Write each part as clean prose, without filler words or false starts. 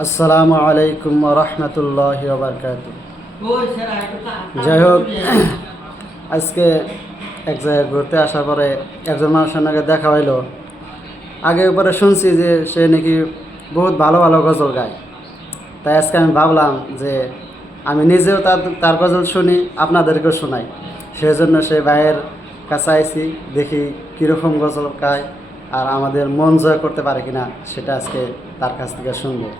আসসালামু আলাইকুম ওয়া রাহমাতুল্লাহি ওয়া বারাকাতুহু। যাই হোক, আজকে এক জায়গায় ঘুরতে আসার পরে একজন মানুষের সঙ্গে দেখা হইলো। আগে পরে শুনছি যে সে নাকি বহুত ভালো ভালো গজল গায়। তাই আজকে আমি ভাবলাম যে আমি নিজেও তার গজল শুনি, আপনাদেরকেও শোনাই। সেজন্য সে ভাইয়ের কাছে আইছি, দেখি কীরকম গজল গায় আর আমাদের মন জয় করতে পারে কিনা, সেটা আজকে তার কাছ থেকে শুনবো।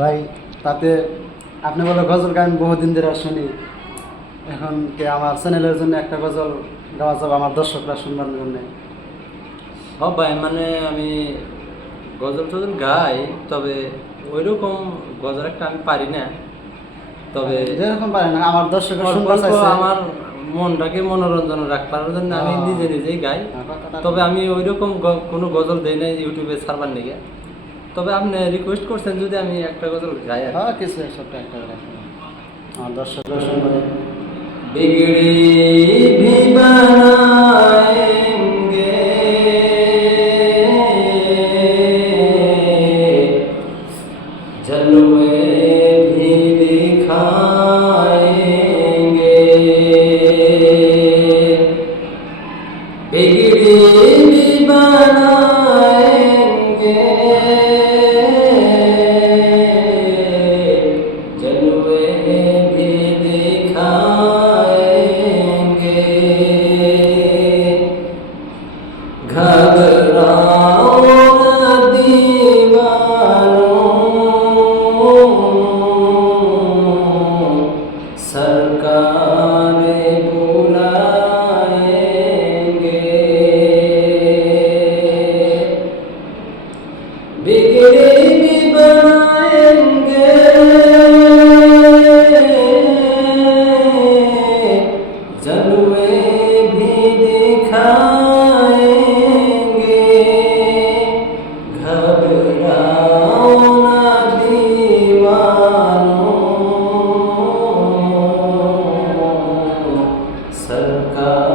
ভাই, তাতে আপনি বলে গজল গান বহুদিন ধরে শুনি, এখন কি আমার চ্যানেলের জন্য একটা গজল গাওয়া যাবে আমার দর্শকরা শুনবার জন্য? ভাই মানে আমি গজল টজল গাই, তবে ওইরকম গজল একটা আমি পারি না। তবে যেরকম পারে না, আমার দর্শকরা অল্প শুনতে অল্প চাইছে। আমার মনটাকে মনোরঞ্জন রাখবার জন্য আমি নিজে নিজেই গাই। তবে আমি ওইরকম কোনো গজল দেই না ইউটিউবে ছাড়বার নিগে। তবে আপনি রিকোয়েস্ট করছেন যদি আমি একটা গজল গাই আর কি। হ্যাঁ, কিছু ছোট্ট একটা রাখবো, আমার দর্শকরা শুনবে। बिगड़ी भी बनाएंगे, जलवे भी दिखाएंगे। बिगड़ी भी बनाएंगे, जलवे भी दिखाएंगे। घबराओ न दीवानों, सरकार बुलाएंगे। बिगड़ी भी बनाएंगे, जलवे भी दिखाएंगे। घबराओ न दीवानों, सरकार